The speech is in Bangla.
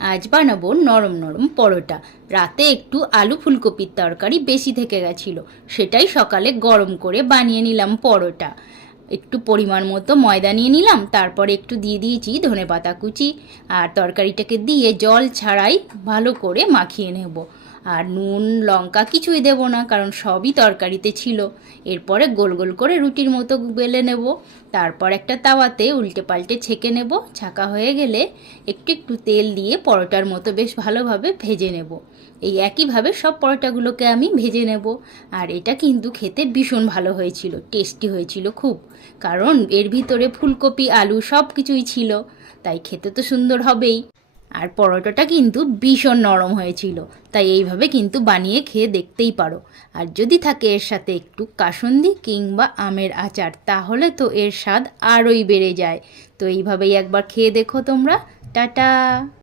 আজ বানাবো নরম নরম পরোটা। রাতে একটু আলু ফুলকপির তরকারি বেশি থেকে গেছিলো, সেটাই সকালে গরম করে বানিয়ে নিলাম পরোটা। একটু পরিমাণ মতো ময়দা নিয়ে নিলাম, তারপরে একটু দিয়ে দিয়েছি ধনেপাতা কুচি, আর তরকারিটাকে দিয়ে জল ছাড়াই ভালো করে মাখিয়ে নেব। আর নুন লঙ্কা কিছুই দেব না, কারণ সবই তরকারিতে ছিল। এরপরে গোল গোল করে রুটির মতো বেলে নেব। তারপর একটা তাওয়াতে উল্টে পাল্টে ছেঁকে নেব। ছাঁকা হয়ে গেলে একটু একটু তেল দিয়ে পরোটার মতো বেশ ভালোভাবে ভেজে নেব। এই একইভাবে সব পরোটাগুলোকে আমি ভেজে নেব। আর এটা কিন্তু খেতে ভীষণ ভালো হয়েছিল, টেস্টি হয়েছিল খুব, কারণ এর ভিতরে ফুলকপি আলু সব কিছুই ছিল, তাই খেতে তো সুন্দর হবেই। আর পরোটাটা কিন্তু ভীষণ নরম হয়েছিল, তাই এইভাবে কিন্তু বানিয়ে খেয়ে দেখতেই পারো। আর যদি থাকে এর সাথে একটু কাসুন্দি কিংবা আমের আচার, তাহলে তো এর স্বাদ আরোই বেড়ে যায়। তো এইভাবেই একবার খেয়ে দেখো তোমরা। টাটা।